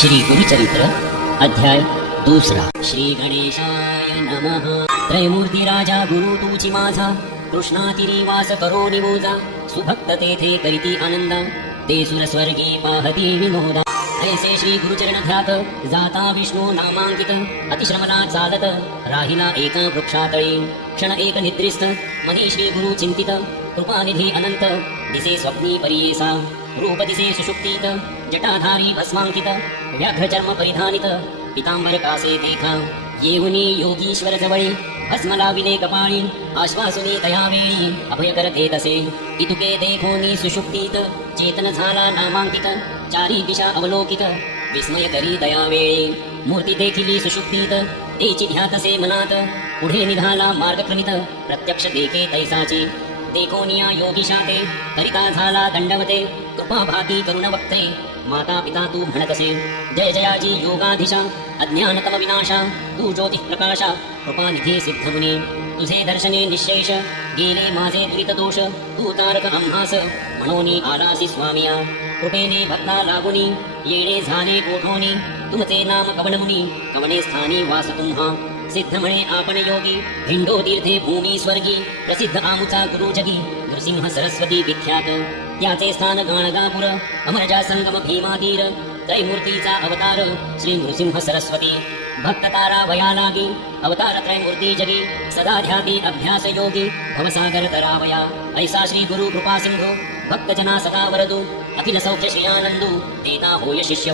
श्री गुरुचरित्र अध्याय दुसरा. श्री गणेशाय नमः. त्रयमूर्ती राजा गुरु तुची माझा कृष्णातिरी वास करो निवोजा सुभक्त तेथे करीती आनंद ते सुर स्वर्गी पाहती विनोदा ऐसे श्री गुरुचरण ध्यात जाता विष्णू नामांकित अतिश्रमला चालत राहिला एक वृक्षातळी क्षण एक निद्रिस्त मनी श्री गुरु चिंतित कृपानिधी अनंत दिसे स्वप्नी परियेसा. रूप सुषुप्तीत जटाधारी भस्मांकित व्याघ्रचर्म परिधानित पितांबर कासे देखा येऊनी योगीश्वर जवळी भस्म लाविले कपाळी आश्वासुनी तयावेळी अभय करते तसे इतुके देखोनी सुषुप्तीत चेतन झाला नामांकित चारी दिशा अवलोकित विस्मय करी दयावेळी। मूर्ती देखिली सुषुप्तीत तेची ध्यातसे मनात पुढे निघाला मार्गक्रमित प्रत्यक्ष देखे तैसाची। देखोनिया योगीशाते करिता झाला दंडवते कृपा भाती करुण वक्ते माता पिता तू म्हणतसे जय जयाजी योगाधीशा। अज्ञानतम विनाशा। तू ज्योतिः प्रकाशा कृपानिधी सिद्धमुनी। तुझे दर्शने निःशेष। गेले माझे दुरित दोष तू तारक आम्हास म्हणून आलासी स्वामिया। कृपेने भक्ता लागुनी येणे झाले कोठोनी। तुमचे नाम कवणमुनी कवणे स्थानी वास तुम्हा सिद्ध म्हणे आपण योगी। हिंडो तीर्थे भूमी स्वर्गी। प्रसिद्ध आमुचा गुरु जगी। नृसिंह सरस्वती विख्यात। त्याचे स्थान गाणगापुर अमरजा संगम भीमातीर त्रैमूर्तीचा अवतार श्री नृसिंह सरस्वती. भक्त तारा वयानागी अवतार त्रैमूर्ती जगी सदा ध्याती अभ्यास योगी भवसागर तरावया. ऐसा श्री गुरु कृपा सिंधू भक्त जना सदा वरदू अखिल सौख्य श्री देता होय शिष्य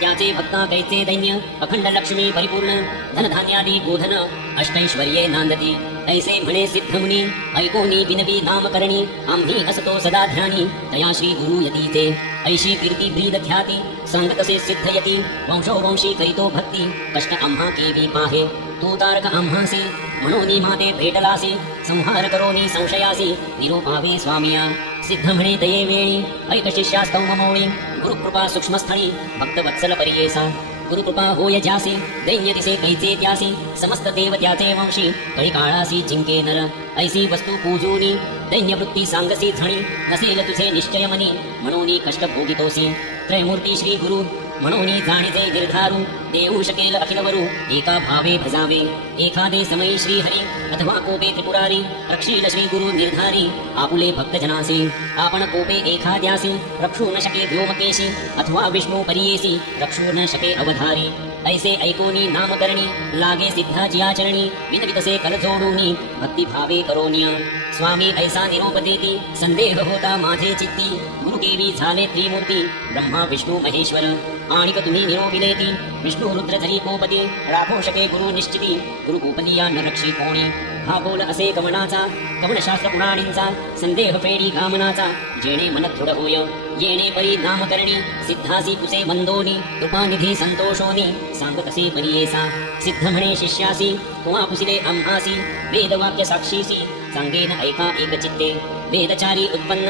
त्याचे भक्ता कैचे दैन्य अखंड लक्ष्मी परिपूर्ण धनधान्यादी गोधन अष्टैश्वर्ये नांदती. ऐसे म्हणे सिद्ध मुनी ऐकोनी विनवी नामकरणी आम्ही असतो सदा ध्यानी तया श्री गुरु यतीचे ऐशी कीर्ती ब्रीद ख्याती सांग तसे सिद्ध यती वंशोवंशी करीतो भक्ती कष्ट आम्हा केवी पाहे। तू तारक आम्हासी म्हणून माते भेटलासी संहार करोनी संशयासी निरोपावे स्वामिया। सिद्ध म्हणे दये वेळी ऐक शिष्यास्तव ममोळी गुरुकृपा सूक्ष्मस्थळी भक्त वत्सल परियेसा। गुरुकृपा होय ज्यासी दैन्यतिसे कैचे त्यासी समस्त देव त्याचे वंशी कळी काळासी जिंके नर ऐसी वस्तू पूजूनी दैन्यवृत्ती सांगसी झणी नसेल तुझे निश्चय मनी म्हणून कष्ट भोगितोसी त्रयमूर्ती श्री गुरु म्हणून जाणीचे निर्धारू देऊ शकेल अखिलवरू एका भावे भजावे एखादे समयी श्रीहरी अथवा कोपे त्रिपुरारी रक्षील श्री गुरु निर्धारी आपुले भक्तजनासी आपण कोपे एखाद्यासी रक्षू न शके व्योमकेशी अथवा विष्णू परियेसी रक्षू न शके अवधारी ऐसे ऐकोनी नामकरणी लागे सिद्धाची आचरणी विनवितसे कल जोडूनी भक्ती भावे करोनिया। स्वामी ऐसा निरोप देती संदेह होता माझे चित्ती गुरु केवी झाले त्रिमूर्ती ब्रह्मा विष्णू महेश्वर। आणिक तुम्ही निरोपिलेती। विष्णू रुद्र जरी कोपती। राखो शके गुरु निश्चिती। गुरु गोपनीया न रक्षी कोणी। हा बोल असे कवनाचा कवनशास्त्र पुराणींचा। संदेह फेडी कामनाचा जेणे मन दृढ होय। येणे परी नामकरणी। सिद्धासी कुसे बंदोनी। कृपानिधी संतोषोनी। सांगतसे परियेसा। सिद्ध म्हणे शिष्यासी। कुवा कुसिले आम्हासी वेदवाक्य साक्षीसी सांगेन ऐका एक चित्ते वेदचारी उत्पन्न।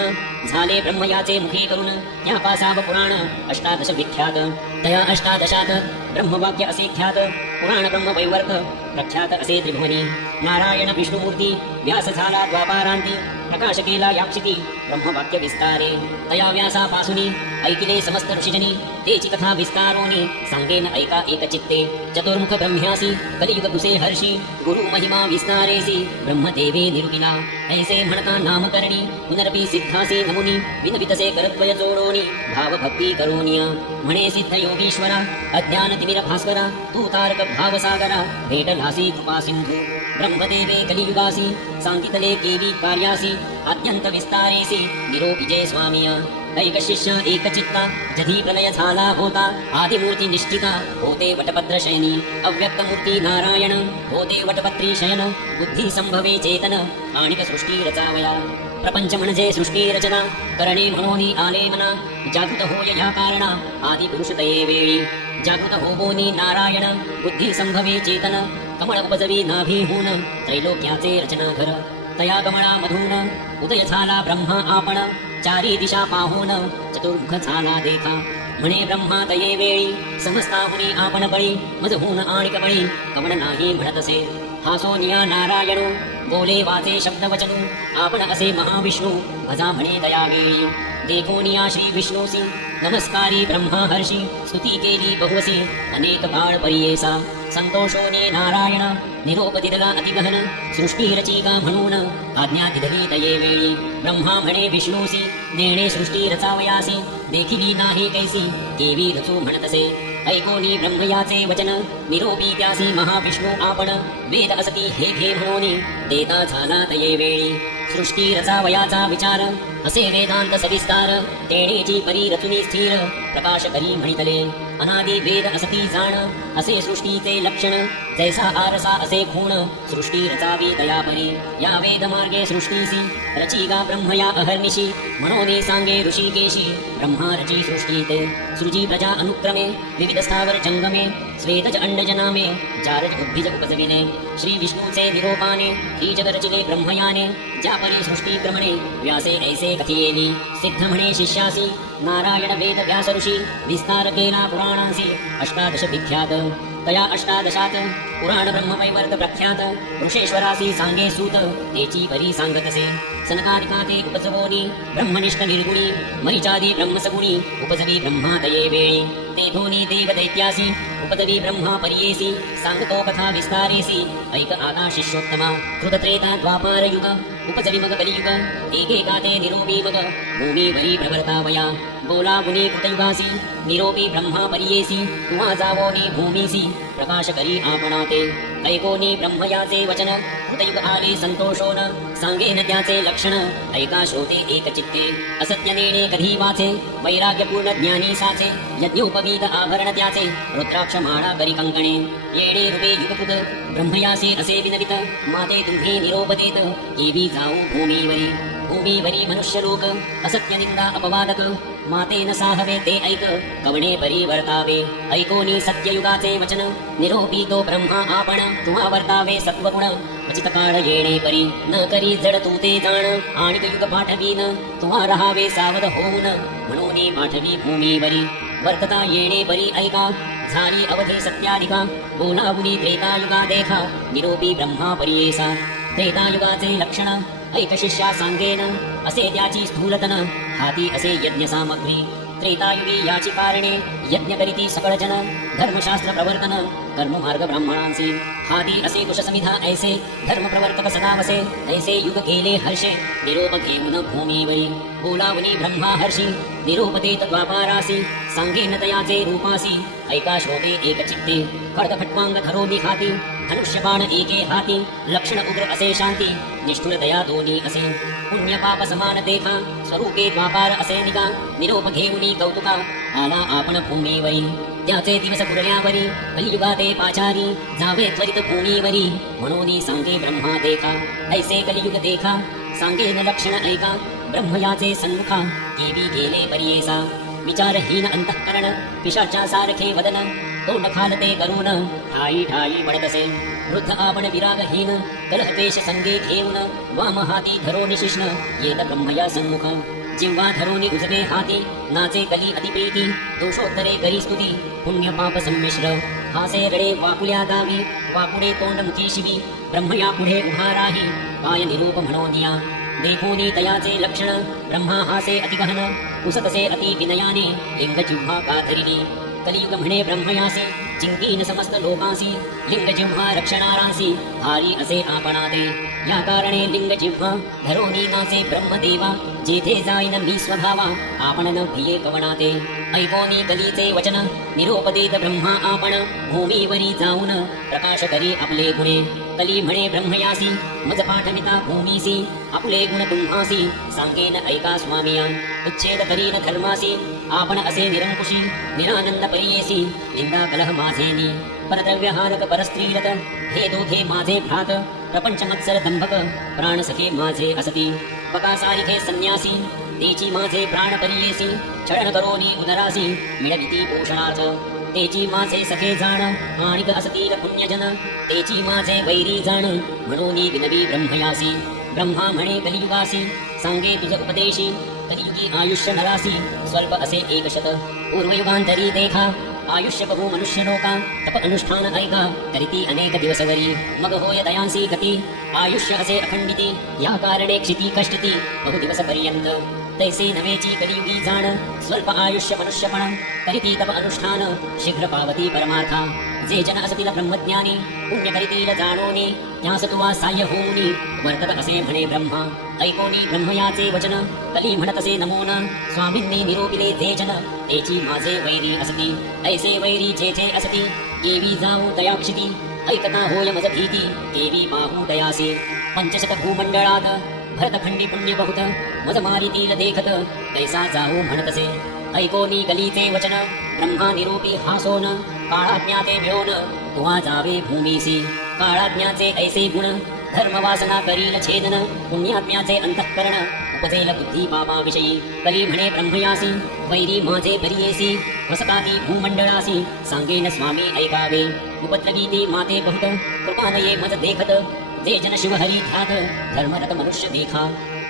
झाले ब्रह्मयाचे मुखे करून त्या पासाव पुराण अष्टादश विख्यात। तया अष्टादशात ब्रह्मवाक्य असे ख्यात पुराण ब्रह्म वैवर्त प्रख्यात असे त्रिभुवनी। नारायण विष्णुमूर्ती व्यास झाला द्वापारांती प्रकाश केला याक्षिती ब्रह्मवाक्य विस्तारे। तया व्यासापासुनी ऐकिले समस्त ऋषिजनी तेची कथा विस्तारोनी सांगेन ऐका एकचित्ते चतुर्मुख ब्रह्म्यासी कलियुग तुसे हर्षी गुरु महिमा विस्तारेसी ब्रह्मदेवे निरुपिला ऐसे म्हणता नामकरणी पुनरपि सिद्धासे नमुनी विनवितसे करत्वय जोडोनी भाव भक्ती करोनिया। म्हणे सिद्ध योगीश्वरा अज्ञान तिमिर भास्करा तू तारक भावसागरा भेटलासी कृपा सिंधू ब्रह्मदेवे कलियुगासी सांगितले केवी कार्यासी अत्यंत विस्तारेसी निरोपिजे स्वामिया। ऐक शिष्य एक चित्ता जधी प्रलय झाला होता आदिमूर्ती निष्ठिता होते वटपत्र शयनी अव्यक्त मूर्ती नारायण होते वटपत्री शयन बुद्धी संभवे चेतन आणिक सृष्टी रचावया प्रपंच म्हणजे सृष्टी रचना करणे म्हणून आले मना जागृत होय या कारणा आदि पुरुष तये वेळी जागृत होबोनी नारायण बुद्धी संभवे चेतन कमळ उपजवी नाभिहून त्रैलोक्याचे रचना घर तया कमळा मधून उदय झाला ब्रह्मा आपण चारी दिशा पाहून चतुर्मुख झाला देखा. म्हणे ब्रह्मा तये वेळी समस्ताहुनी आपण बळी मजहून आणिक बळी कमळ नाही हासो निया नारायणो बोले वाचे शब्द वचनू आपण असे महाविष्णू भजा म्हणे दयावेळी. देखोनिया श्री विष्णूसी नमस्कारी ब्रह्मा हर्षी स्तुती केली बहुसी अनेक काळ परियेसा संतोषोने नारायण निरोप दिदला अतिगहन सृष्टी रचिका म्हणून आज्ञा दिदली तये वेळी ब्रह्मा म्हणे विष्णूसी नेणे सृष्टी रचावयासी देखिली नाही कैसी केवी रचू म्हणतसे। ऐकोनी ब्रह्मयाचे वचन निरोपी त्यासी महाविष्णू आपण वेद असती हे घे म्हणून देता झाला तये वेळी। सृष्टी रचावयाचा विचार असे वेदांत सविस्तार देणेची परी रचुनी स्थिर प्रकाश करी म्हणितले. अनादि वेद असती जाण असे सृष्टीचे लक्षण जैसा आरसा असे खूण सृष्टी रचावी दया परी या वेद मार्गे सृष्टीसी रचिका ब्रह्मया अहर्निशी मनोनी सांगे ऋषिकेशी ब्रह्मा रची सृष्टीते. सृजी प्रजा अनुक्रमे विविध स्थावर जंगमे स्वेदज अंडज नामे जारज बुद्धिज उपजविने. श्री विष्णूचे निरोपाने ही ब्रह्मयाने ज्या परी सृष्टी क्रमणे व्यासे ऐसे कथियेनी सिद्ध म्हणे शिष्यासी नारायण वेद व्यास ऋषी विस्तार केला अष्टादश विख्यात। तया अष्टादशात। पुराण ब्रह्मवैवर्त प्रख्यात। ऋषेश्वरासी सांगे सूत। तेची परी सांगतसे। सनकादिका ते उपसवोनी ब्रह्मनिष्ठ निर्गुणी मरिचादी ब्रह्मसगुणी उपसवी ब्रह्मा तये वेळी ते धोनी देव दैत्यासी उपचवि ब्रह्मा पर्येसि साङ्गतो कथा विस्तारेऽसि ऐक आकाशिष्योत्तमा कृतत्रेताद्वापरयुग उपचविमगपरियुग एकैकाते निरोपि मग भूमिपरी प्रवर्तावया गोलामुनि कृतयुगासि निरोपि ब्रह्मा पर्येसि कुमा जावोभि भूमिसि प्रकाशकरी आपणाते। ऐकोनी ब्रह्मयाचे वचन। कृतयुग आले न। सांगेन त्याचे लक्षण। ऐका श्रोते एक चित्ते असत्य कधी वाचे। वैराग्यपूर्ण ज्ञानी साचे। यज्ञोपवीत आभरण त्याचे। रुद्राक्ष माळा करी कंकणे येणे रुपे युगपुत। ब्रह्मयासे असे विनवित। माते तुम्ही निरोपदेत जाऊ भूमीवरी। भूमीवरी मनुष्य लोक असत्य निंदा अपवादक। माते न साहवे ते ऐक कवणे परिवर्तावे। ऐकोनी सत्ययुगाचे वचन निरोपी तो ब्रह्मा आपण। तुम्हा वर्तावे सत्वगुण उचित काळ येणे परी न करी जड तू ते जाण। आणिक युग पाठवीन तुम्हा रहावे सावध होऊन। म्हणून पाठवी भूमीवरी। वर्तता येणे परी ऐका। झाली अवधी सत्याधिका बोलावुनी त्रेतायुगा देखा। निरोपी ब्रह्मा परियेसा। त्रेतायुगाचे लक्षण। ऐक शिष्या सांगेन असे त्याची स्थूलतन हाती असे यज्ञ सामग्री त्रेतायुगी याची कारणे यज्ञ करीती सकळ जन धर्मशास्त्र प्रवर्तन कर्म मार्ग ब्राह्मणांचे हाती असे कुशसमिधा ऐसे धर्म प्रवर्तक सदावसे ऐसे युग केले हर्षे निरोप घेऊन भूमीवरी. बोलावनी ब्रह्मा हर्षी निरोपते तत्वापारासी सांगेन तयाचे रूपासी ऐका श्रोते एकचित्ते चित्ते खडग खट्वांग धरोनी हाती एके हाती लक्षण उग्र असे शांती निष्ठुर दोनी असे पुण्यपाप समान देखा स्वरूपे द्वापार असे निका निरोप घेऊनी कौतुका आला आपण भूमीवरी त्याचे दिवस पुरल्यावरी कलियुगाते पाचारी जावे त्वरित भूमीवरी म्हणून सांगे ब्रह्मा देखा ऐसे कलियुग देखा सांगेन लक्षण ऐका ब्रह्मयाचे सन्मुखा देवी गेले परियेसा। विचारहीन अंतःकरण पिशाच्या सारखे वदन तो नखालते करून ठाई ठाई पडतसे वृद्ध आपण विरागहीन कलह संगे घेऊन वाम हाती धरो शिष्ण येत ब्रह्मया सन्मुख जिव्हा धरोनी उजवे हाती नाचे कली अतिप्रीती दोषोत्तरे करी स्तुती पुण्य पाप संमिश्र. हासे रडे वाकुल्या गावी वाकुडे तोंड मुखी शिवी ब्रह्मया पुढे उभा राही काय निरूप म्हणोनिया देखोनी तयाचे लक्षण ब्रह्मा हासे अतिगहन उसतसे अति विनयाने लिंग जिव्हा काधरिणी कलियुग म्हणे ब्रह्मयासी चिंकीन समस्त लोकांसी लिंग जिव्हा रक्षणारांसी हारी असे आपणाते या कारणे लिंग जिव्हा धरोनी नाचे ब्रह्मदेवा जेथे जाईन मी स्वभावा आपण न भिये कवणाते ऐकोनी कलीचे वचन निरोपदेत ब्रह्मा आपण भूमीवरी जाऊन प्रकाश करी आपले गुणे। कली म्हणे ब्रह्मयासी मज पाठविता भूमीसी आपले गुण तुम्हासी सांगेन ऐका स्वामिया। उच्छेद करीन धर्मासी आपण असे निरंकुशी निरानंद परियेसी निंदा कलह माझेनी परद्रव्यहारक परस्त्रीरत हे दोघे माझे भ्रात प्रपंच मत्सर दंभक प्राण सखे माझे असती। पकासारिखे संन्यासी तेची माझे प्राण परियेसी छळण करोनी उदरासी मिळविती पोषणार्थ तेची माझे सखे जाण आणिक असतील पुण्यजन तेची माझे वैरी जाण म्हणून विनवी ब्रह्मयासी। ब्रह्मा म्हणे कलियुगासी सांगे तुझ उपदेशी कलियुगी आयुष्य नरासी स्वल्प असे एक शत पूर्वयुगांतरी देखा आयुष्य बहु मनुष्य लोका। तप अनुष्ठान ऐका करीती अनेक दिवसवरी। मग होय दयांसी गती। आयुष्य असे अखंडिती या कारणे क्षिती कष्टती। बहु दिवस पर्यंत तैसे नवेची कलियुगी जाण स्वल्प आयुष्य मनुष्यपण करीती तप अनुष्ठान शीघ्र पावती परमार्था। जे जन असतील ब्रह्मज्ञानी पुण्य करीतील जाणोनी त्यास तुवा साह्य होऊनी वर्तत असे म्हणे ब्रह्मा। ऐकोनी ब्रह्मयाचे वचन कली म्हणतसे नमोन। स्वामींनी निरोपिले जे जन तेची माझे वैरी असती। ऐसे वैरी जेथे असती केवी जाऊ दयाक्षिती। ऐकता होय मज भीती केवी पाहू दयासे। पंचशत भूमंडळात भरतखंडी पुण्य बहुत मज मारितील देखत कैसा जाऊ म्हणतसे? ऐकोनी गलीचे वचन ब्रह्मा निरूपी हासोन काळाज्ञाते मिळवून तुवा जावे भूमीसी. काळाज्ञाचे ऐसे गुण धर्मवासना करील छेदन पुण्यात्म्याचे अंतःकरण उपजेल बुद्धी पापाविषयी कली म्हणे ब्रह्मयासी वैरी माझे परियेसी वसताती भूमंडळासी सांगेन स्वामी ऐकावे. उपद्रवीते माते बहुत कृपानये मज देखत जे जन शिवहरी ध्यात धर्मरत मनुष्य देखा।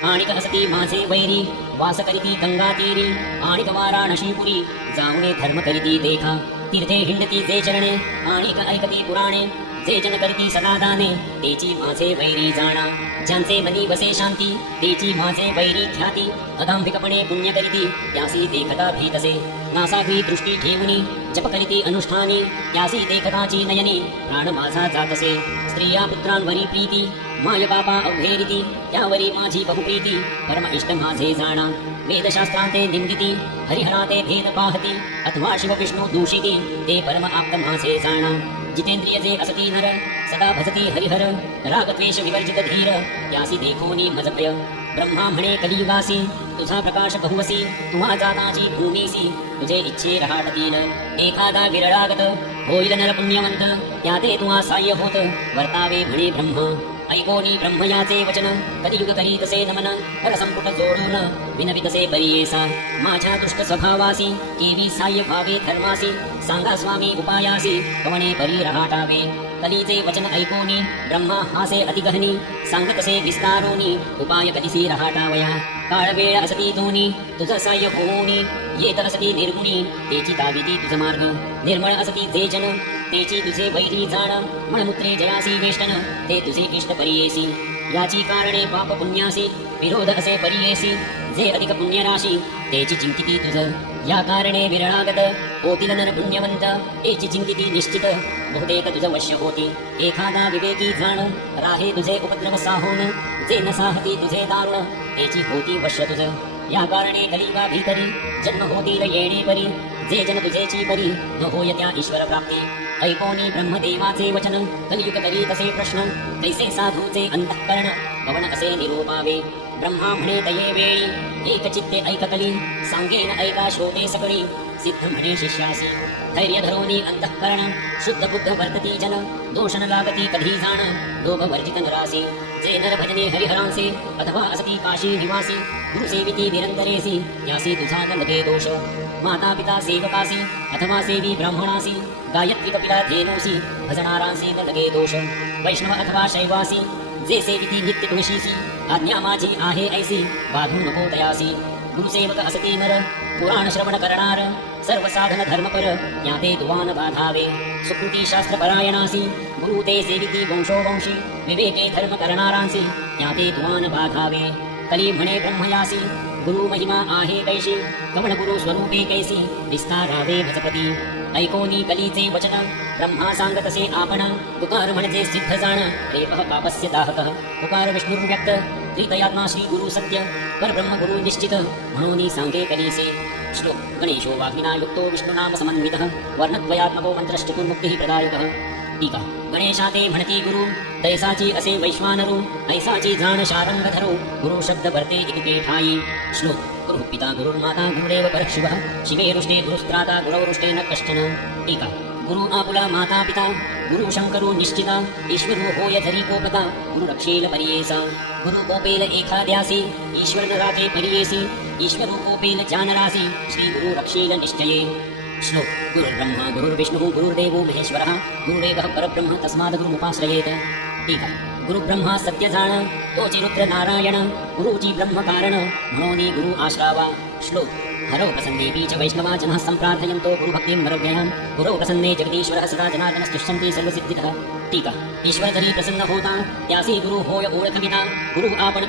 आणिक असती माझे वैरी वास करीती गंगा तीरी। आणिक वाराणशीपुरी जाऊने धर्म करीती देखा। तीर्थे हिंडती जे चरणे आणिक ऐकती पुराणे। जे जन करीती सदा दाने तेची माझे वैरी जाणा। ज्यांचे मनी वसे शांती तेची माझे वैरी ख्याती। अदांभिकपणे पुण्य करीती त्यासी देखता भीतसे नासावी दृष्टी ठेवणी जप करीती यासी ते देखताची नयनी प्राण माझा जातसे। स्त्रिया पुत्रांवरी प्रीती माय बापा अवघेरिती त्यावरी माझी बहुप्रीती परम इष्ट माझे जाणा वेदशास्त्रांते निंदिती हरिहराते भेद पाहती अथवा शिव विष्णू दूषिती ते परम आप्त माझे जाणा जितेंद्रिय जे असती नर सदा भजती हरिहर रागद्वेष विवर्जित धीर यासी देखोनी मजप्रिय ब्रह्मा म्हणे कलियुगासी तुझा प्रकाश बहुवसी तुम्हा जाताची भूमीसी तुझे इच्छे रहाटतील एखादा विरळागत होईल नर पुण्यवंत त्याते तुम्हा साह्य होत वर्तावे म्हणे ब्रह्म. ऐकोनी ब्रह्मयाचे वचन कलियुग करी तसे नमन रसंपुट जोडून विनवितसे बरियेसा माझ्या दुष्ट स्वभावासी केवी साह्य भावे धर्मासी सांगा स्वामी उपायासी पवणे परी रहाटावे। कलीचे वचन ऐकोनी ब्रह्मा हासे अतिगहनी सांगतसे विस्तारोनी उपाय कलिसी रहाटावया। काळवेळ असती दोनी तुझ साह्य होऊनी येत असती निर्गुणी तेची दाविती तुझ मार्ग। निर्मळ असती जे जन तेची तुझे वैरी जाण. मणमुत्रे जयासी वेष्टन ते तुझे इष्ट परियेसी. याची कारणे पाप पुण्यासी विरोध असे परियेसी. जे अधिक पुण्यराशी तेची चिंतिती तुझ. या कारणे विरळागत होतील नर पुण्यवंत तेची चिंतिती निश्चित. बहुतेक तुझ वश्य होती. एखादा विवेकी जाण राहे तुझे उपद्रव साहून. जे न साहती तुझे दारुण तेची होती वश्य तुझ. या कारणे कलिका भीतरी जन्म होतील येणे परी. जे जन तुझेची परी न होय त्या ईश्वर प्राप्ती. ऐकोनी ब्रह्मदेवाचे वचन कलियुग तरी तसे प्रश्न तैसे साधूचे अंतःकरण भवन असे निरूपावे। ब्रह्मा म्हणे तये वेळी एक चित्ते ऐककली सांगेन ऐका श्रोते सकळी सिद्ध म्हणे शिष्यासी। धैर्य धरोनी अंतःकरण शुद्ध बुद्ध वर्तती जन दोष लागती कधी जाण लोभ वर्जित नरासी। जे नर भजने हरिहरांसे अथवा असती काशी निवासी गुरुसेविती निरंतरेसी यासी तुझा न लगे दोष। माता पिता सेवकासी अथवा सेवी ब्राह्मणासी गायत्री कपिला धेनोसी भजनारांसी न लगे दोष वैष्णव अथवा शैवासी जे सेविती नित्य तुळशीसी आज्ञा माझी आहे ऐसी बाधू नको तयासी गुरुसेवक असती नर पुराण श्रवण करणार सर्व साधन धर्मपर याते दुवान बाधावे। सुकृती शास्त्र परायणासी गुरु ते सेविती वंशोवंशी विवेके धर्म करणारांसी याते दुवान बाधावे। कली म्हणे ब्रह्मयासी गुरु महिमा आहे कैशी कमळ गुरु स्वरूपे कैसी विस्तारावे भजपती ऐकोनी कलीचे वचन ब्रह्मा सांगतसे आपण तुकार म्हणजे सिद्ध जाण रेपः पापस्य दाहक। तुकार विष्णुर्व्यक्त त्रितयात्मा श्री गुरु सत्य परब्रह्म गुरु निश्चित म्हणून सांगे कलीसे। श्लोक गणेशो वाग्मिना युक्तो विष्णुनाम समन्वितः वर्णद्वयात्मको मन्त्रश्चतुर्मुक्तिः प्रदायकः। टीका गणेशाते म्हणती गुरु तैसाची असे वैश्वानरू ऐसाची जाण शारंग धरो गुरु शब्द भरते इति ठाई श्लोक गुरु पिता गुरुर्माता गुरुरेव परः शिवः शिवे रुष्टे गुरुस्त्राता गुरवरुष्टे न कश्चन। टीका गुरु आपुला माता पिता गुरु शंकरो निश्चिता ईश्वरो होय धरी कोपता गुरु रक्षेल परियेसा। गुरु कोपेल एखाद्यासी ईश्वर न राखे परियेसी ईश्वरो कोपेल जानरासी श्री गुरु रक्षेल निश्चये श्लोक गुरुर्ब्रह्मा गुरुर्विष्णुः गुरुर्देवो महेश्वरः गुरुरेवः परब्रह्म तस्माद् गुरुमुपाश्रयेत। टीका ब्रह्मा सत्य जाण तोची रुद्र नारायण गुरुची ब्रह्म कारण म्हणून गुरु आश्रावा श्लोक। हरो प्रसन्नेपि च वैष्णवा जनाः सम्प्रार्थयन्तो गुरुभक्तिं वरव्ययां गुरौ प्रसन्ने जगदीश्वरः सदा जनार्दनस्तुष्यन्ति सर्वसिद्धितः। टीका। ईश्वर जरी प्रसन्न होता त्यासी गुरु होय ओळखविता गुरु आपण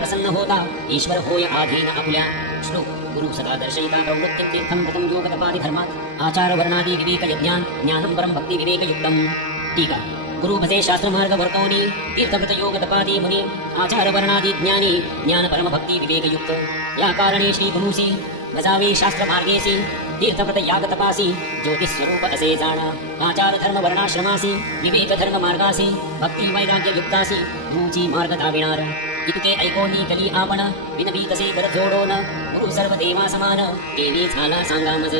ईश्वर होय आधीन आपल्या श्लोक। गुरु सदा दर्शयिता प्रवृत्तिं तीर्थं व्रतं योग तपादि धर्मात् आचार वर्णादि विवेक यज्ञान ज्ञानं परं भक्ति विवेक युक्तम टीका गुरु भसे शास्त्र मार्ग वर्तोनी तीर्थव्रत योग तपादी मुनी आचार वर्णादि ज्ञानी ज्ञान परम भक्ति विवेक युक्त या कारणे श्री गुरुसी भजावे शास्त्र मार्गेसी तीर्थव्रत याग तपासी ज्योतिष स्वरूप असे जाणा आचार धर्म वर्णाश्रमासी विवेक धर्म मार्गासी भक्ती वैराग्य युक्तासी गुरुची मार्ग दाविणार इतके ऐकोनी कली आपण विनवी तसे कर जोडोन गुरु सर्व देवा समान केली झाला सांगा मज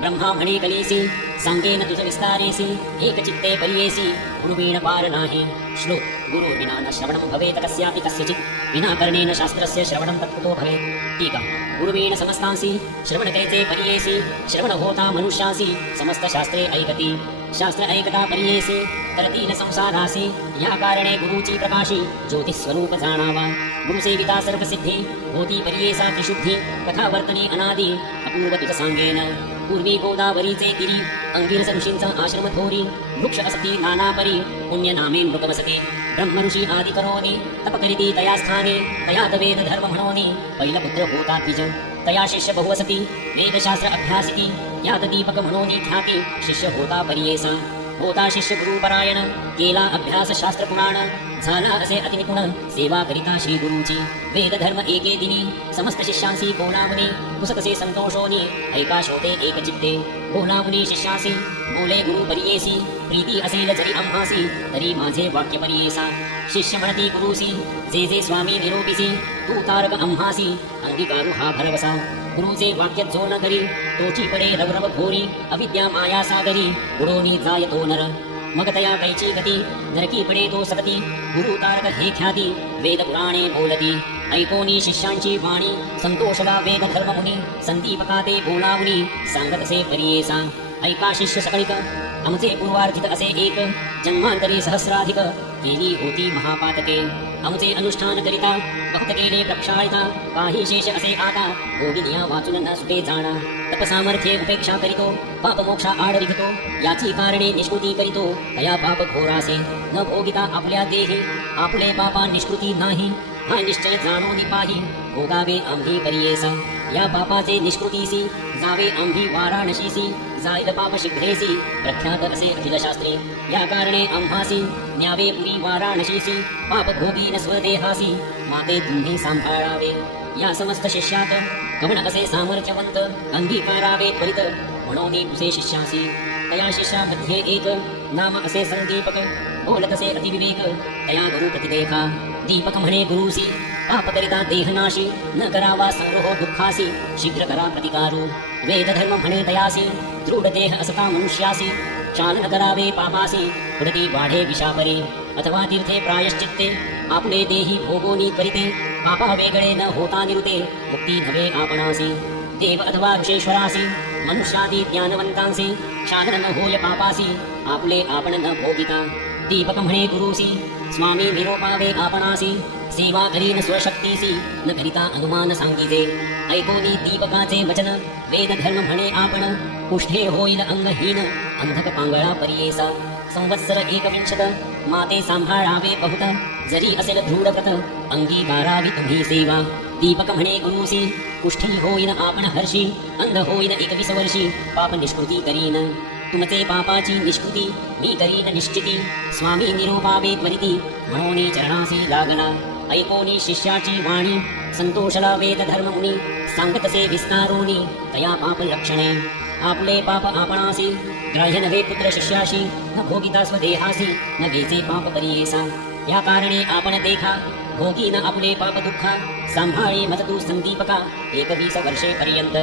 ब्रह्मा म्हणे कलीसी सांगेन तुझ विस्तारेसी एकचित्ते गुरुवेण गुरुवीण पार नाही श्लोक गुरु विना न श्रवणं भवेत कस्यापि कस्यचित् विना करणेन शास्त्रस्य श्रवणं तत्कुतो भवेत्। टीका गुरुवीण समस्तांसि श्रवणकैते पर्येसि श्रवण होता मनुष्यासी समस्त शास्त्रे ऐकती। शास्त्र ऐकता परियेसी करतील संसारासि या कारणे गुरुची प्रकाशी ज्योतिष स्वरूप जाणावा गुरुसेविता सर्वसिद्धी होती परियेसा त्रिशुद्धी कथा वर्तने अनादि। अपूर्व तुझ सांगेन पूर्वी गोदावरीचे तिरी अंगिरस ऋषींचा आश्रम थोरी वृक्ष असती नाना परी पुण्य नामे ब्रह्म आदि करोनी तप करीती तया स्थाने तया तवेद धर्म म्हणोनी पहिला पुत्र होता द्विज तया शिष्य बहुवसती वेदशास्त्र अभ्यासिती यात दीपक म्हणोनी ख्याती शिष्य होता परियेसा होता शिष्य गुरुपरायण केला अभ्यास शास्त्र पुराण झाला असे अतिनिपुण सेवा करिता श्री गुरुची वेद धर्म एके दिनी समस्त शिष्यांसी बोलावणे पुसकसे संतोषोनी ऐका शोते एक चित्ते बोलावणे शिष्यासी बोले गुरु परियेसी प्रीती असेल जरी आम्हासी तरी माझे वाक्य परियेसा। शिष्य म्हणती गुरुसी जे जे स्वामी निरोपिसी तू तारक आम्हासी अंगीकारू हा भरवसा। गुरुचे वाक्य जो न करी तोची पडे रवरव घोरी अविद्या माया सागरी बुडोनी जाय तो नर. मग तया कैची गती नरकी पडे तो सतती गुरु तारक हे ख्याती वेद पुराणे बोलती. ऐकोनी शिष्यांची वाणी संतोषला वेद धर्म मुनी संदीपका ते बोलावणी सांगत असे परियेसा ऐका शिष्य सकळिक आमचे पूर्वार्जित असे एक जन्मांतरी सहस्राधिक केली होती महापातके. आमचे अनुष्ठान करिता भक्त केले प्रक्षाळिता काही शेष असे आता गोविनिया वाचून न सुटे जाणा. तपसामर्थ्ये उपेक्षा करितो पाप मोक्षा आड लिखतो याची कारणे निष्कृती करितो तया पाप घोरासे न भोगिता आपल्या देही आपले पापा निष्कृती नाही हा निश्चय जाणो निपाही भोगावे आम्ही परियेसा. या पापाचे निष्कृतीसी जावे आम्ही वाराणशीसी. जाईल पाप शिघ्रेसी प्रख्यात असे अखिल या कारणे आम्हासी न्यावे पुरी वाराणशीसी पाप न स्वदेहासी माते तुम्ही सांभाळावे. या समस्त शिष्यात कवण असे सामर्थ्यवंत अंगीकारावे त्वरित. म्हणून तुझे शिष्यासी. तया शिष्यामध्ये एक नाम असे संदीपक. बोलतसे अतिविवेक. तया गुरु प्रतिदेखा दीपक म्हणे गुरुसी. पापकरिता देहनाशी न करा वा संग्रहो दुःखासि शीघ्रकरा प्रतिकारो वेदधर्म हणे दयासि द्रुडदेह असता मनुष्यासि चालनकरा वे पापासि प्रति बाढे विशापरे। अथवा तीर्थे प्रायश्चित्ते आपणे देहि भोगो निपरिते पापः वेगणे न होता निरुते मुक्ति भवे आपणासि। देव अथवा विशेश्वरासि मनुष्यादि ज्ञानवन्तांसि चालनभूय पापासि आपुले आपण न भोगिता। दीपकं हणे गुरुसि स्वामी विरोपावे आपणासि सेवा करीन स्वशक्तीसी न करिता अनुमान सांगिजे। ऐकोनी दीपकाचे वचन वेद धर्म म्हणे आपण कुष्ठे होईल अंगहीन अंधक पांगळा परियेसा। संवत्सर एकविंशत माते सांभाळावे बहुत जरी असेल दृढ व्रत अंगीकारावी तुम्ही सेवा। दीपक म्हणे गुरुसी कुष्ठी होईन आपण हर्षी अंध होईन एकवीस वर्षी पाप निष्कृती करीन। तुमचे पापाची निष्कृती मी करीन निश्चिती स्वामी निरोपावे त्वरिती म्हणून चरणासी लागला। ऐकोनी शिष्याची वाणी संतोषला वेद धर्म सांगतसे विस्तारोनी तया पाप लक्षणे आपले पाप आपणासी ग्राह्य नव्हे पुत्र शिष्याशी न भोगिता स्वदेहासी न गेचे पाप परियेसा। या कारणे आपण देखा भोगी न आपले पाप दुःखा सांभाळे मत तू संदीपका एकवीस वर्षे पर्यंत।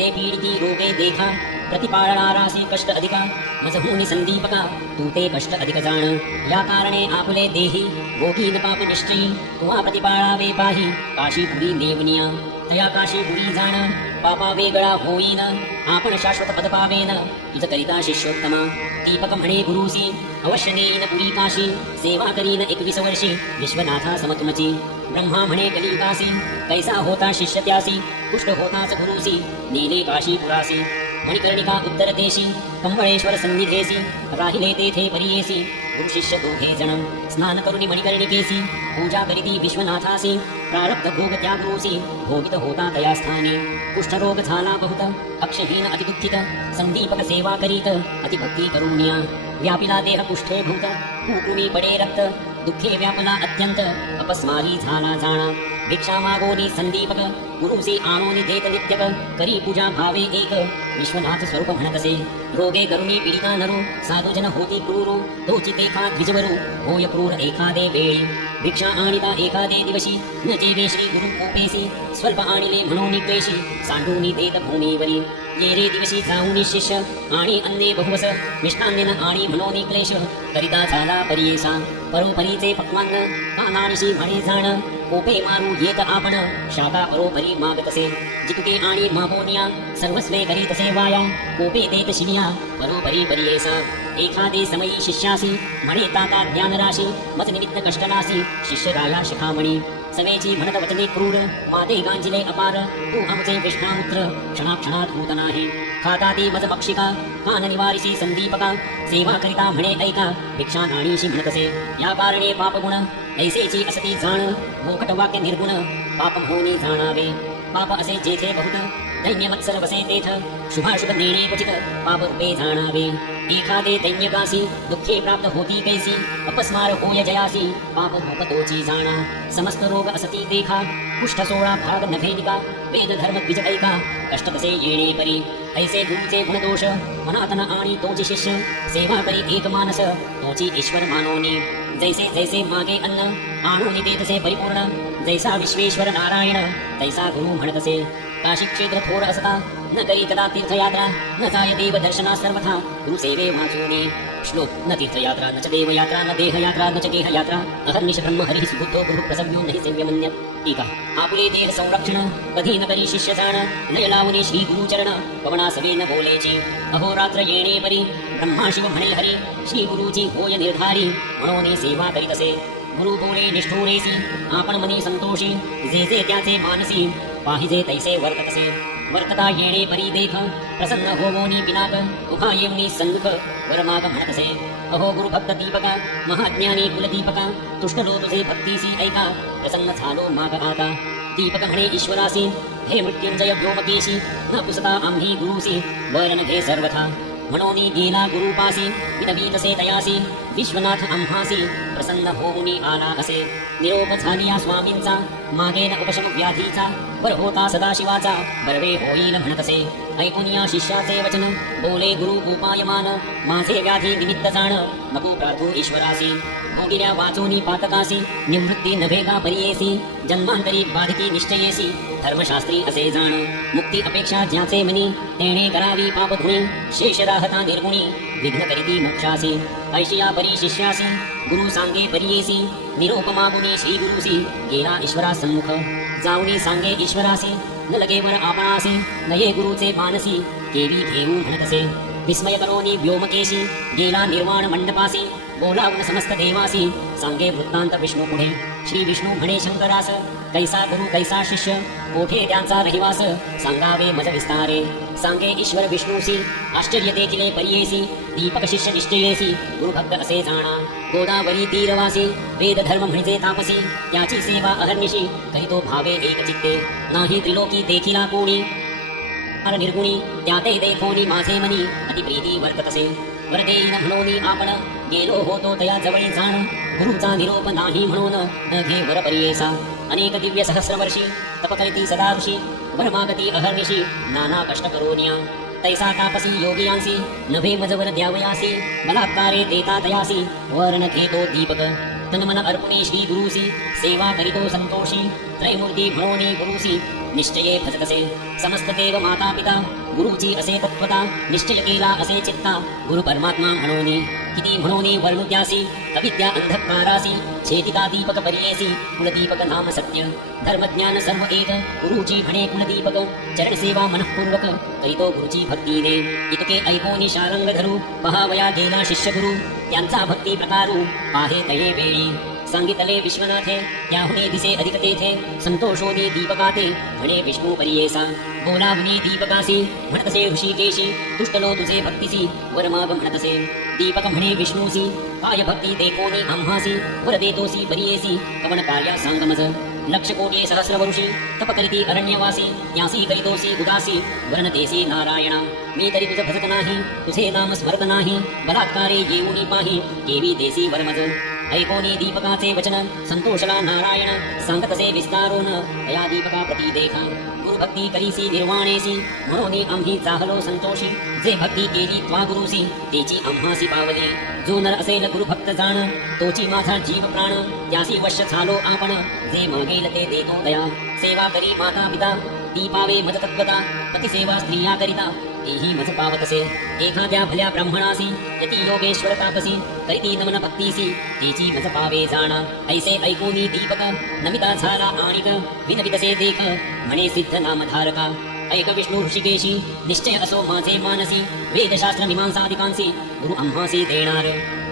से पीडिती रोगे देखा प्रतिपाळणारासी कष्ट अधिका मजहूनि संदीपका तू ते कष्ट अधिक जाण। या कारणे आपले देही गोगी न पाप निश्चयी तुहा प्रतिपाळावे पाही काशी पुरी नेवनिया तया काशीपुरी जाण। पापा वेगळा होईन. आपण शाश्वत पद पावेन तुझ करिता शिष्योत्तमा. दीपक म्हणे गुरुसी अवश्य नेईन पुरी काशी सेवा करीन एकवीस वर्षी. विश्वनाथा समतुमची ब्रह्मा म्हणे कलिकासी कैसा होता शिष्य त्यासी? पुष्ट होताच गुरुसी नेले काशी पुरासी. मणिकर्णिका उत्तर देशी कंबळेश्वर सन्निधेसी राहिले तेथे परियेसी. गुरु शिष्य दोघे जण स्नान करुनी मणिकर्णिकेसी पूजा करीती विश्वनाथासी प्रारब्ध भोग त्यागोसी भोगित होता तया स्थानी कुष्ठरोग झाला बहुत अक्षहीन अतिदुःखित संदीपक सेवा करीत अतिभक्ती करुण्या। व्यापिला देह कुष्ठे भूत कुकुमी पडे रक्त दुःखे व्यापला अत्यंत अपस्मारी झाला जाणा. भिक्षा मागोनी संदीपक गुरुसी आणोनी देत नित्यक करी पूजा भावे एक. विश्वनाथ स्वरूप म्हणत असे रोगे करुणी पीडिता नरू साधुजन होती क्रूरू तोची तेखा द्विजवरू होय क्रूर एखादे वेळी. भिक्षा आणिता एखादे दिवशी न जेवे श्री गुरु कोपेसी स्वल्प आणिले म्हणून द्वेषी सांडूनी देत भूमीवरी. तेरे दिवशी जाऊनी शिष्य आणि अन्ने बहुवस मिष्टान्नेन आणि मनोनी क्लेश करिता झाला परियेसा परोपरीचे पक्वान्न कानानिशी म्हणे जाण कोपे मारू येत आपण शाखा परोपरी मागतसे जितके आणि मागोनिया सर्वस्वे करीतसे वाया कोपे देत शिनिया परोपरी परियेसा एखादे समयी शिष्यासी म्हणे ताता ज्ञानराशी मत निमित्त कष्टनासी शिष्य राया शिखामणी। सवेची म्हणत वचने क्रूर माते गांजिले अपार। तू आमचे विष्णामुत्र क्षणाक्षणात होत नाही खाता ती मज पक्षिका कान निवारिशी संदीपका सेवा करिता म्हणे ऐका भिक्षा नाणीशी म्हणतसे या कारणे पापगुण ऐसेची असती जाण। मोकट वाक्य निर्गुण पाप होनी जाणावे। पाप असे जेथे बहुत दैन्य तेथ शुभाशुभ नेणे क्वचित पाप जाणावे एखादे दैन्यकासी दुःखे प्राप्त होती कैसी अपस्मार होय जयासी पाप जाणा। समस्त रोग असती देखा कुष्ठ सोळा भाग नभेदिका वेद धर्म द्विज ऐका येणे परी। ऐसे गुरुचे गुणदोष मनातन आणि तोची शिष्य सेवा करी एक मानस तोची ईश्वर मानोनी। जैसे जैसे मागे अन्न आणून देतसे परिपूर्ण। जैसा विश्वेश्वर नारायण तैसा गुरु म्हणतसे काशी क्षेत्र थोर असता न करी कदा तीर्थयात्रा न जाय देव दर्शना सर्वथा गुरु सेवे वाचूने श्लोक न तीर्थयात्रा न च देवयात्रा न देहयात्रा न च गेहयात्रा अहर्निश ब्रह्म हरिः सुबुद्धो गुरु प्रसव्यो नहि सेव्यमन्य। टीका। आपुले देह संरक्षण कधी न करी शिष्य जाण लय लावणे श्री गुरुचरण पवना सवे न बोलेची अहोरात्र येणे परी ब्रह्मा शिव म्हणे हरी। श्री गुरुची होय निर्धारी म्हणून सेवा करीतसे। बोले निष्ठुरेसी आपण मनी संतोषी। जे जे त्याचे मानसी। पाहिजे तैसे वर्ततसे। वर्तता येणे परी देख प्रसन्न होमोनी पिनाक। उभा येवनी संगुख। वरमाग म्हणतसे अहो गुरु भक्त दीपका। महाज्ञानी कुलदीपका तुष्ट लो तुझे भक्तीसी ऐका। प्रसन्न झालो माग आता दीपक म्हणे ईश्वरासी हे मृत्युंजय व्योमकेशी न पुसता आम्ही गुरुसी वरण घे सर्वथा। म्हणून गेला गुरुपासी विनवीतसे तयासी विश्वनाथ आम्हासी प्रसन्न होऊनी आला असे निरोप झालिया स्वामींचा मागे न उपशम व्याधीचा बर होता सदाशिवाचा बरवे होईल म्हणतसे ऐकून या शिष्याचे वचन बोले गुरु उपायमान माझे व्याधी निमित्त जाण नको प्रार्थू ईश्वरासी। भोगिल्या वाचोनी पातकासी निवृत्ती नभेगा परियेसी। जन्मांतरी बाधिती निश्चयेसी धर्मशास्त्री असे जाण। मुक्ती अपेक्षा ज्याचे मनी तेणे करावी पापधुणी शेष राहता निर्गुणी विघ्न करीती मोक्षासी। ऐशिया परी शिष्यासी। गुरु सांगे परियेसी निरोप मागुनी श्री गुरुसी गेला ईश्वरा सन्मुख जाऊनी सांगे ईश्वरासी न लगेवर आपणासी नये गुरुचे मानसी केवी घेऊ म्हणतसे विस्मय करोनी व्योमकेशी गेला निर्वाण मंडपासी बोलावून समस्त देवासी सांगे वृत्तांत विष्णू पुढे। श्री विष्णू म्हणे शंकरास कैसा गुरु कैसा शिष्य? कोठे त्यांचा रहिवास? सांगावे मज विस्तारे। सांगे ईश्वर विष्णूसी आश्चर्य देखिले परियेसी दीपक शिष्य निश्चयेसी गुरु भक्त असे जाणा गोदावरी तीरवासी। वेद धर्म म्हणजे तापसी। त्याची सेवा अहर्निशी। करीतो भावे एक चित्ते नाही त्रिलोकी देखिला कोणी। अर निर्गुणी। त्याते देखोनी माझे मनी। अतिप्रीती वर्ततसे। वरदेन म्हणोनी आपण। गेलो होतो तया जवळी जाण। गुरुचा निरोप नाही म्हणून। न घे वर परियेसा अनेक दिव्य सहस्र वर्षी तप सदा ऋषी वरमागती अहर्निशी। नाना कष्ट करोनिया। तैसा तापसी योगियांसी नभे मजवर द्यावयासी बलात्कारे देता तयासी वर्ण घेतो दीपक। तनमन अर्पणे श्री गुरुसी सेवा करितो संतोषी त्रैमूर्ती भणोनी गुरुसी निश्चये भजतसे। समस्त देव माता पिता गुरुची असे तत्वता निश्चय केला असे चित्ता. गुरु परमात्मा म्हणून किती म्हणून वर्णुद्यासी अविद्या अंधकारासी छेदिका दीपक परियेसी कुलदीपक नाम सत्य. धर्मज्ञान सर्व एक गुरुची म्हणे कुलदीपक. चरण सेवा मनःपूर्वक करीतो गुरुची भक्तीने. इतके ऐकोनी शारंग धरू पहावया गेला शिष्य गुरु त्यांचा भक्ती प्रकारू पाहे तये वेळी. सांगितले विश्वनाथे याहुने दिसे अधिक तेथे संतोषोनी दीपकाते म्हणे विष्णू परियेसा। बोलावनी दीपकासी म्हणतसे ऋषिकेशी तुष्टलो तुझे भक्तीसी वरमाग म्हणतसे। दीपक म्हणे विष्णूसी काय भक्ती देखोनी आम्हासी वर देतोसी परियेसी कवन कार्या सांगमज। लक्ष कोटी सहस्र वरुषी तप करीती अरण्यवासी यासी करीतोसी उदासी वर्ण देसी नारायण। मी तरी तुझ भजत नाही तुझे नाम स्मरत नाही बलात्कारे येऊनी पाही केवी देसी वरमज। ऐकोनी दीपकाचे वचन। संतोषला नारायण। सांगतसे विस्तारोन या दीपका प्रती देखा गुरुभक्ती करीसी निर्वाणेसी। म्हणून आम्ही चाहलो संतोषी। जे भक्ती केली त्वा गुरुसी। तेची आम्हासी पावले जो नर असेल गुरुभक्त जाण। तोची माझा जीव प्राण। त्यासी वश्य झालो आपण। जे मागेल ते देतो दया। सेवा करी माता पिता दीपावे पावे तत्वता पतिसेवा स्त्रिया करिता। तेही मज पावतसे। एखाद्या भल्या ब्राह्मणासी यती योगेश्वर तापसी करीती नमन भक्तीसी। तेची मज पावे जाणा ऐसे ऐकोनी दीपक नमिता झाला आणिक विनवितसे देख म्हणे सिद्ध नामधारका ऐक विष्णू ऋषिकेशी निश्चय असो माझे मानसी वेदशास्त्र मीमांसादिकांसी गुरु आम्हासी देणार।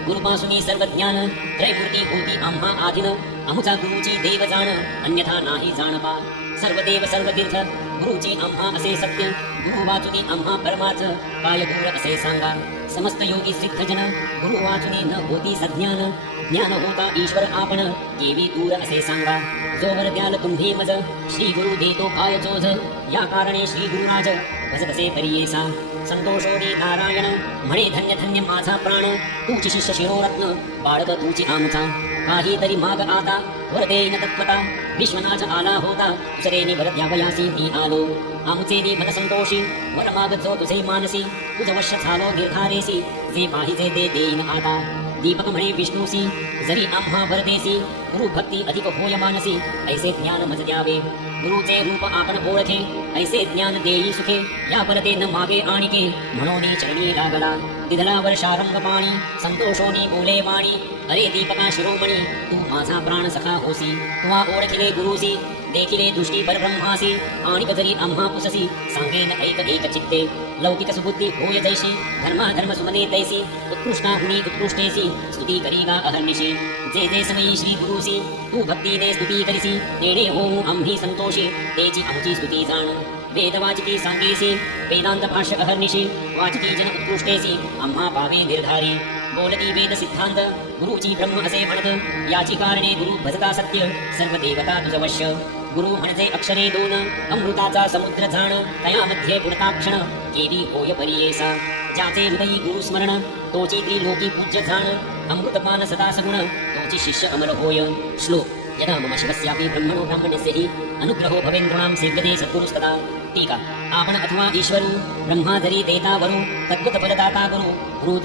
गुरुपासुनी सर्व ज्ञान त्रैमूर्ती होती आम्हा आधीन अमुचा गुरुची देव जाण अन्यथा नाही जाणपा। सर्व देव सर्व तीर्थ गुरुची आम्हा असे सत्य गुरु वाचुनी आम्हा परमाच काय दूर असे सांगा? समस्त योगी सिद्ध जन गुरु वाचुनी न होती सज्ञान ज्ञान होता ईश्वर आपण केवी दूर असे सांगा? जोवर द्याल तुम्ही मज श्री गुरु देतो काय जोज या कारणे श्री गुरुराज भजतसे परियेसा। संतोषोनी नारायण म्हणे धन्य धन्य माझा प्राण। तुझी शिष्य शिरोरत्न बाळग तुझी आमचा काही तरी माग आता वर देईन तत्वता विश्वनाथ आला होता दुसरेने वर द्यावयासी मी आलो। आमचे नि मन संतोषी वर माग जो तुझे मानसी। तुझ वश्य झालो निर्धारेसी जे पाहिजे ते देईन आता। दीपक म्हणे विष्णूसी जरी आम्हा वरदेसी गुरु भक्ती अधिक होय मानसी ऐसे ज्ञान मज द्यावे। गुरुचे रूप आपण ओळखे ऐसे ज्ञान देई सुखे या परते न मागे आणिके. म्हणून चरणी लागला दिदलावर शारंग पाणी संतोषोनी बोले वाणी. अरे दीपका शिरोमणी तू माझा प्राण सखा होसी तुवा ओळखिले गुरुसी देखिले दृष्टी परब्रह्मासी आणि जरी आम्हा पुससी सांगेन ऐक एक चित्ते लौकिक सुबुद्धी भूय जैशी धर्मा धर्म सुमने तैसी उत्कृष्टा हुनी उत्कृष्टेसी स्तुती करीगा अहर्निशी जे जे समयी श्री गुरुसी तू भक्तीने स्तुती करीसी तेणे हो आम्ही संतोषी तेची आमची स्तुती जाण वेद वाचिती सांगेसी वेदांत भाष्य अहर्निशी वाचिती जन उत्कृष्टेसी आम्हा पावे निर्धारी बोलती वेद सिद्धांत गुरुची ब्रह्म असे म्हणत याची कारणे गुरु भजता सत्य सर्व देवता तुझवश्य गुरु म्हणजे अक्षरे दोन अमृताचा समुद्र झाण तयामध्ये पुरताक्षण केली होय परियेसा। ज्याचे हृदयी गुरु स्मरण तोची त्रिलोकी पूज्य झाण अमृतपान सदा सगुण तोची शिष्य अमर होय। श्लोक यदा मम शिवस्यापि ब्रह्मणो ब्राह्मण्यस्य हि अनुग्रहो भवेन्द्राणां सेव्यते सद्गुरुस्तदा। टीका आपण अथवा ईश्वरू ब्रह्मा जरी देता वरु तद्गत फलदाता गुरु गुरु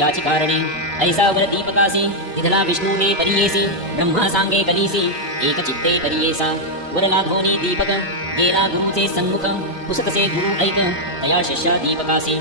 याचिकारणे याची ऐसा वर दीपकासी तिथला विष्णूने परियेसी ब्रह्मा सांगे कलीसी एक चित्ते परियेसा वरलाघोनी दीपक गेला गुरुचे सन्मुख पुसकसे गुरु ऐक तया शिष्या दीपकासी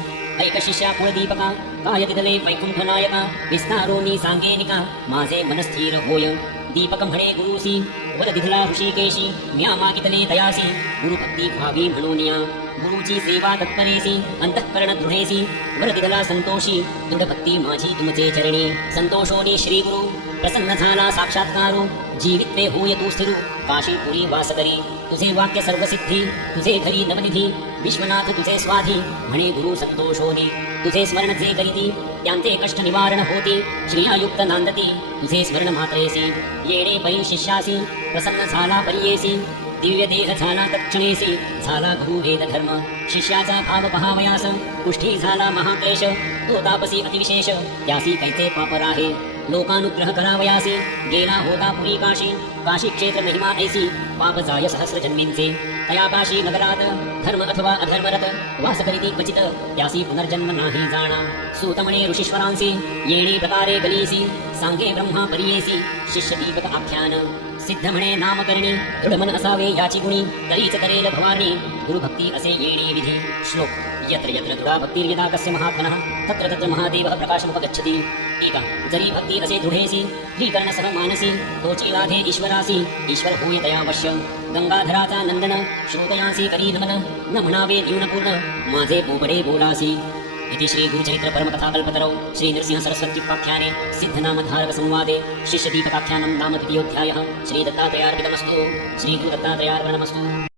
ऐक शिष्या कुळदीपका काय तिथले वैकुंठ नायका विस्तारोनी सांगेनिका माझे मनस्थिर होय। दीपक म्हणे गुरुसी वर दिधला ऋषिकेशी म्या मागितले तयासी गुरुभक्ती भावी म्हणून या गुरुची सेवा तत्परेसी अंतःकरण दृढेसी वरदिदला संतोषी दृढभक्ती माझी तुमचे चरणी। संतोषोनी श्री गुरु प्रसन्न झाला साक्षात्कारो। जीवित्वे होय तू स्थिरू काशीपुरी वासकरी। तुझे वाक्य सर्वसिद्धी तुझे घरी नवनिधी विश्वनाथ तुझे स्वाधी। म्हणे गुरु संतोषोनी तुझे स्मरण जे करीती त्यांचे कष्ट निवारण होती श्रेयायुक्त नांदती। तुझे स्मरण मात्रेसी येणे परी शिष्यासी प्रसन्न झाला परियेसी। दिव्य देह झाला तक्षणेसी झाला गुरु वेद धर्म शिष्याचा भाव पहावयास कुष्ठी झाला महाक्लेश। तो तापसी अतिविशेष। त्यासी कैसे पापर आहे लोकानुग्रह करावयासी गेला होता पुरी काशी। काशी क्षेत्र महिमा ऐसी पाप जाय सहस्र जन्मींचे तया काशी नगरात। धर्म अथवा अधर्मरत। वास करीती क्वचित। त्यासी पुनर्जन्म नाही जाणा सूतमणे ऋषीश्वरांसी। येणे प्रकारे गलीसी। सांगे ब्रह्मा परियेसी। शिष्य दीपक आख्यान। सिद्ध म्हणे नामकरणी दृढ मन असावे याची गुणी तरीच करेल भवानी गुरुभक्ती असे येणे विधी। श्लोक। यत्र यत्र दृढा भक्तिर्यदा कस्य महात्मनः तत्र तत्र महादेवः प्रकाशमुपगच्छति। एका। जरी भक्ती असे दृढेसी श्रीकर्णसह मानसी तोची ईश्वरासि ईश्वरासी ईश्वर होय तयावश्य गंगाधराचा नंदन श्रोतयासी करीनमन न म्हणावे न्यूनपूर्ण माझे बोबडे बोलासी। इति श्री गुरुचरित्र परमकथा श्री नृसिंह सरस्वत्युपाख्याने सिद्धनामधारक संवादे शिष्यदीपकाख्यानं नाम द्वितीयोऽध्यायः श्री दत्तात्रयार्पितमस्तु। श्री गुरुदत्तात्रयार्पणमस्तु।